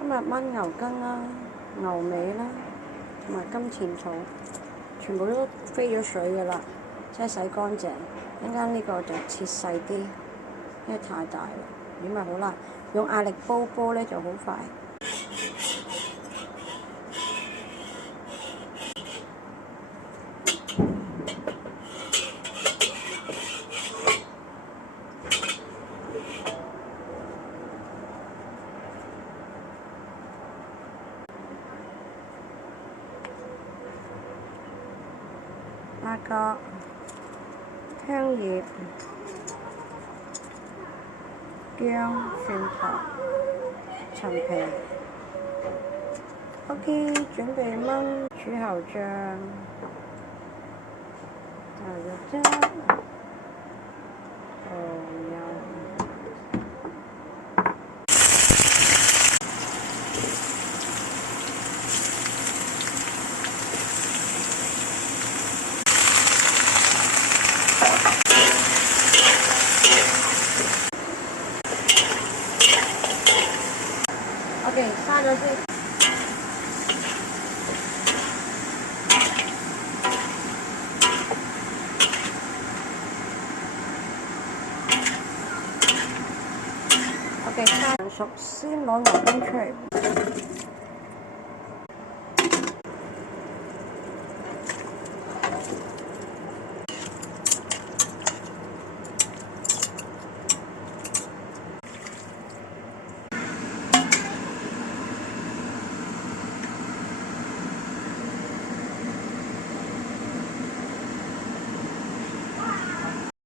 今日炆牛筋啦、牛尾啦，同埋金錢肚，全部都飛咗水㗎啦，即係洗乾淨。陣間呢個就切細啲，因為太大啦，咁咪好啦。用壓力煲咧就好快。八角、香葉、薑、蒜頭、陳皮。OK， 準備炆柱侯醬、牛肉汁、蠔油。OK， 閂咗先。OK， 閂熟，先攞牛筋出嚟。